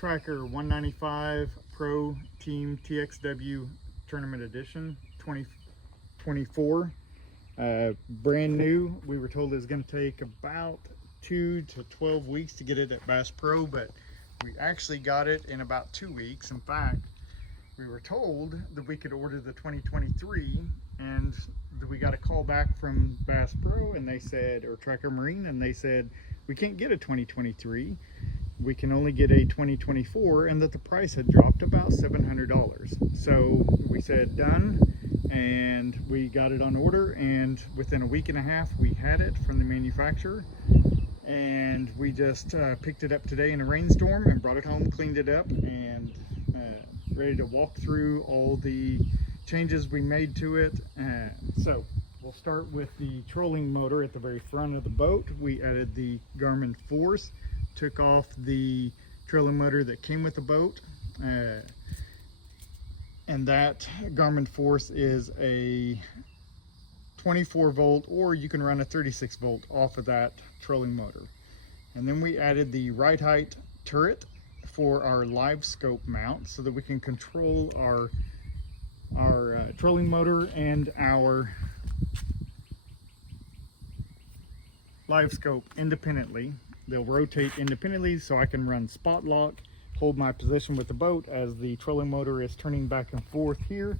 Tracker 195 Pro Team TXW Tournament Edition 2024. Brand new. We were told it was going to take about 2 to 12 weeks to get it at Bass Pro, but we actually got it in about 2 weeks. In fact, we were told that we could order the 2023, and we got a call back from Bass Pro, and they said, or Tracker Marine, and they said we can't get a 2023. We can only get a 2024, and that the price had dropped about $700. So we said done, and we got it on order, and within a week and a half we had it from the manufacturer. And we just picked it up today in a rainstorm and brought it home, cleaned it up, and ready to walk through all the changes we made to it. So we'll start with the trolling motor at the very front of the boat. We added the Garmin Force, took off the trolling motor that came with the boat, and that Garmin Force is a 24 volt, or you can run a 36 volt off of that trolling motor. And then we added the Rite-Hite turret for our Livescope mount, so that we can control our trolling motor and our Livescope independently. They'll rotate independently, so I can run spot lock, hold my position with the boat as the trolling motor is turning back and forth here.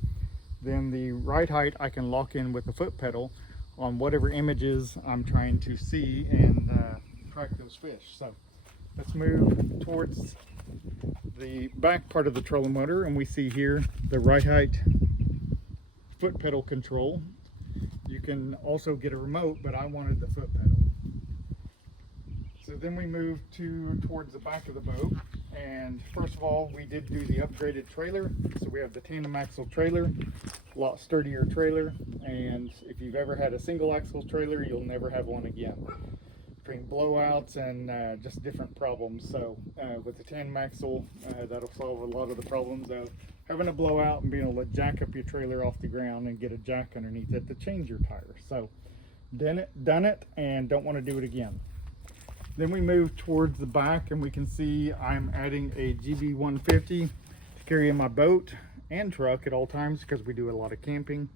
Then the Rite-Hite I can lock in with the foot pedal on whatever images I'm trying to see and track those fish. So let's move towards the back part of the trolling motor, and we see here the Rite-Hite foot pedal control. You can also get a remote, but I wanted the foot pedal. So then we moved towards the back of the boat, and first of all we did do the upgraded trailer. So we have the tandem axle trailer, a lot sturdier trailer, and if you've ever had a single axle trailer, you'll never have one again. Between blowouts and just different problems. So with the tandem axle, that'll solve a lot of the problems of having a blowout and being able to jack up your trailer off the ground and get a jack underneath it to change your tire. So done it, and don't want to do it again. Then we move towards the back, and we can see I'm adding a GB150 to carry in my boat and truck at all times, because we do a lot of camping.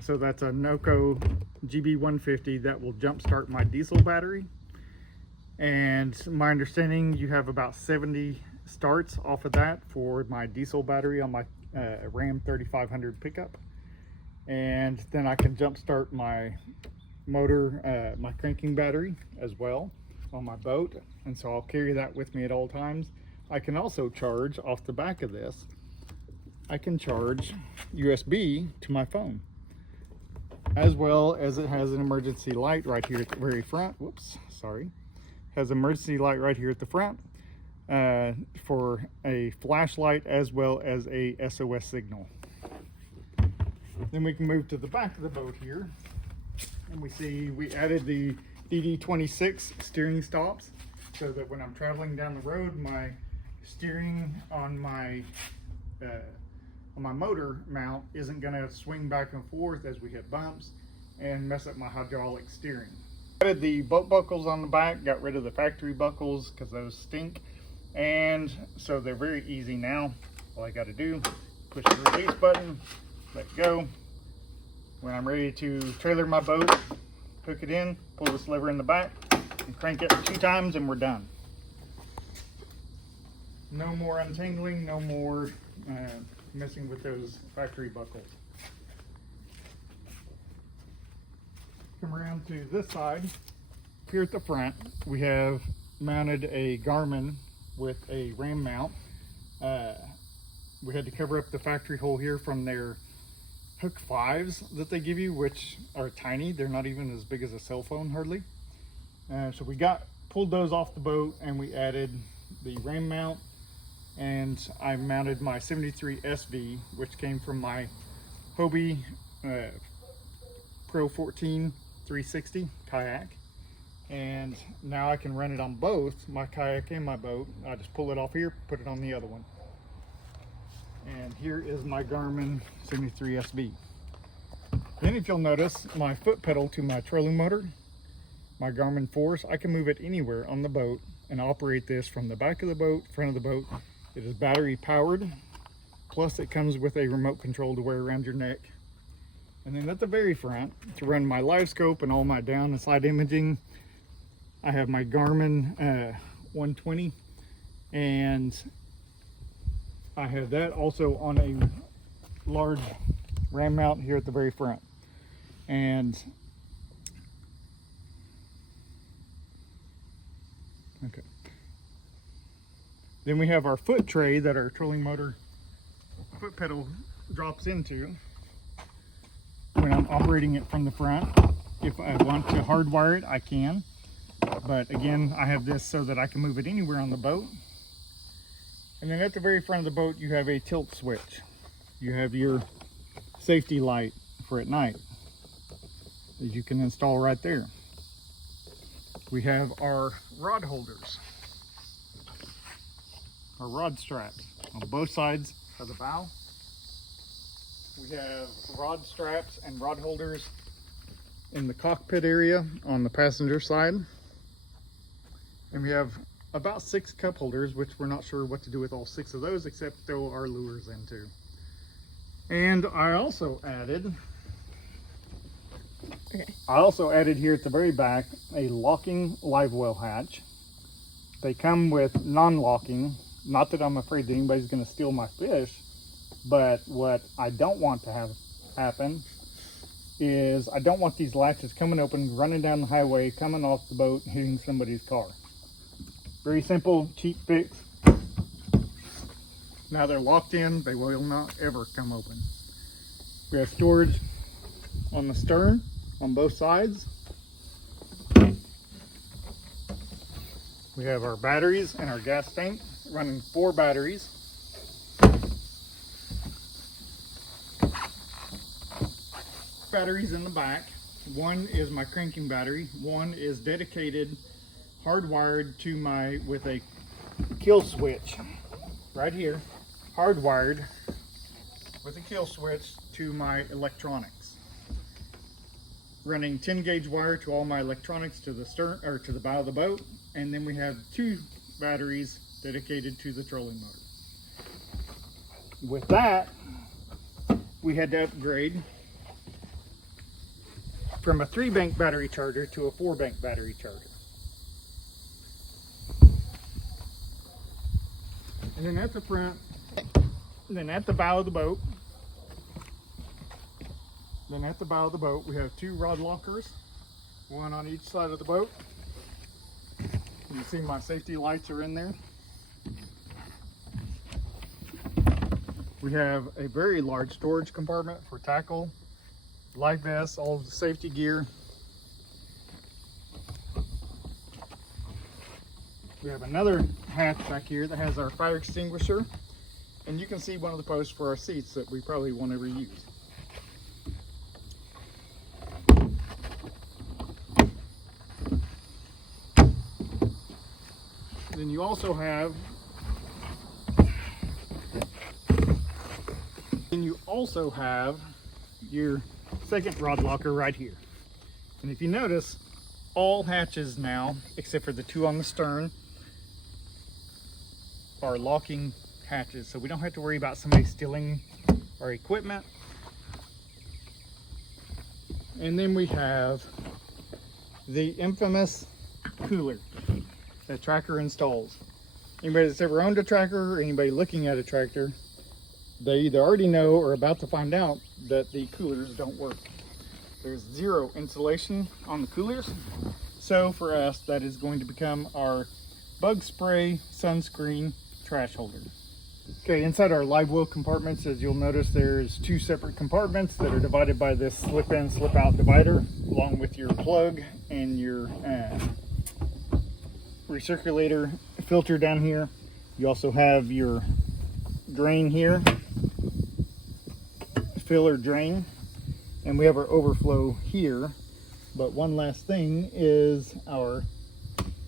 So that's a NOCO GB150 that will jump start my diesel battery. And my understanding, you have about 70 starts off of that for my diesel battery on my Ram 3500 pickup. And then I can jump start my motor, my cranking battery as well on my boat, and so I'll carry that with me at all times. I can also charge off the back of this. I can charge USB to my phone, as well as it has an emergency light right here at the very front. Whoops, sorry. Has an emergency light right here at the front for a flashlight, as well as a SOS signal. Then we can move to the back of the boat here, and we see we added the DD26 steering stops, so that when I'm traveling down the road, my steering on my motor mount isn't going to swing back and forth as we hit bumps and mess up my hydraulic steering. Added the boat buckles on the back, got rid of the factory buckles because those stink, and so they're very easy now. All I got to do, push the release button, let go. When I'm ready to trailer my boat, hook it in, pull this lever in the back, and crank it 2 times, and we're done. No more untangling, no more messing with those factory buckles. Come around to this side. Here at the front, we have mounted a Garmin with a Ram mount. We had to cover up the factory hole here from their Hook 5s that they give you, which are tiny. They're not even as big as a cell phone hardly. So we pulled those off the boat, and we added the Ram mount, and I mounted my 73 SV, which came from my Hobie Pro 14 360 kayak. And now I can run it on both my kayak and my boat. I just pull it off here, put it on the other one. And here is my Garmin 73 SB. Then if you'll notice, my foot pedal to my trolling motor, my Garmin Force, I can move it anywhere on the boat and operate this from the back of the boat, front of the boat, It is battery powered, plus it comes with a remote control to wear around your neck. And then at the very front, to run my Livescope and all my down and side imaging, I have my Garmin 120, and I have that also on a large ram mount here at the very front. And okay, then we have our foot tray that our trolling motor foot pedal drops into when I'm operating it from the front. If I want to hardwire it, I can, but again, I have this so that I can move it anywhere on the boat. And then at the very front of the boat, you have a tilt switch. You have your safety light for at night that you can install right there. We have our rod holders, our rod straps on both sides of the bow. We have rod straps and rod holders in the cockpit area on the passenger side. And we have about 6 cup holders, which we're not sure what to do with all 6 of those, except throw our lures into. And I also added here at the very back a locking live well hatch. They come with non-locking. Not that I'm afraid that anybody's going to steal my fish, but what I don't want to have happen is I don't want these latches coming open, running down the highway, coming off the boat, hitting somebody's car. Very simple, cheap fix. Now they're locked in, they will not ever come open. We have storage on the stern on both sides. We have our batteries and our gas tank, running 4 batteries. Batteries in the back. One is my cranking battery, one is dedicated, hardwired to my, with a kill switch right here, hardwired with a kill switch to my electronics. Running 10 gauge wire to all my electronics to the stern or to the bow of the boat, and then we have 2 batteries dedicated to the trolling motor. With that, we had to upgrade from a 3-bank battery charger to a 4-bank battery charger. And then at the front, then at the bow of the boat, we have 2 rod lockers, one on each side of the boat. You can see my safety lights are in there. We have a very large storage compartment for tackle, life vests, all of the safety gear. We have another hatch back here that has our fire extinguisher, and you can see one of the posts for our seats that we probably won't ever use. Then you also have your second rod locker right here. And if you notice, all hatches now, except for the 2 on the stern, are locking hatches, so we don't have to worry about somebody stealing our equipment. And then we have the infamous cooler that Tracker installs. Anybody that's ever owned a Tracker or anybody looking at a tractor, they either already know or about to find out that the coolers don't work. There's 0 insulation on the coolers, so for us that is going to become our bug spray sunscreen trash holder. Okay, inside our live well compartments, as you'll notice, there's 2 separate compartments that are divided by this slip in slip out divider, along with your plug and your recirculator filter down here. You also have your drain here, filler drain, and we have our overflow here. But one last thing is our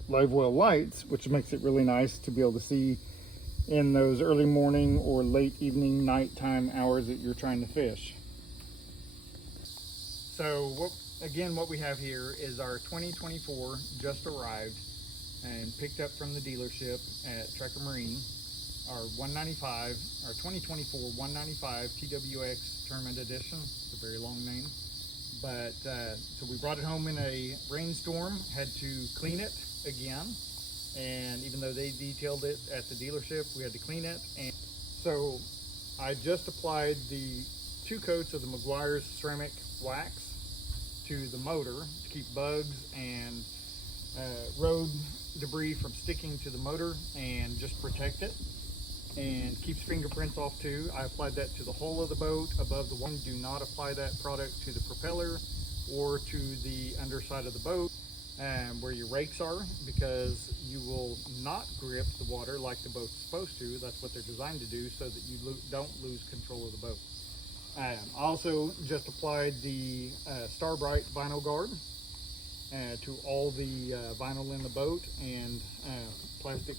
live well lights, which makes it really nice to be able to see in those early morning or late evening nighttime hours that you're trying to fish. So what we have here is our 2024 just arrived and picked up from the dealership at Tracker Marine. our 195, our 2024 195 TWX Tournament Edition. It's a very long name. But so we brought it home in a rainstorm, had to clean it again. And even though they detailed it at the dealership, we had to clean it. And so I just applied the 2 coats of the Meguiar's ceramic wax to the motor to keep bugs and road debris from sticking to the motor and just protect it, and keeps fingerprints off too. I applied that to the hull of the boat above the one. Do not apply that product to the propeller or to the underside of the boat where your rakes are, because you will not grip the water like the boat's supposed to. That's what they're designed to do, so that you don't lose control of the boat. I also just applied the Starbright vinyl guard to all the vinyl in the boat, and plastic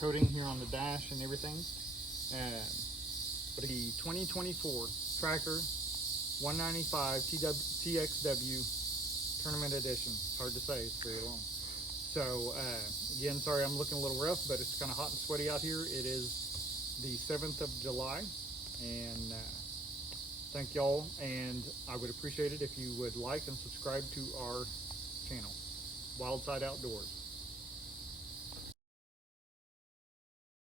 coating here on the dash and everything. But the 2024 Tracker 195 TXW Tournament Edition. It's hard to say, it's very long. So again, sorry I'm looking a little rough, but it's kind of hot and sweaty out here. It is the 7th of July, and thank y'all, and I would appreciate it if you would like and subscribe to our channel, Wildside Outdoors.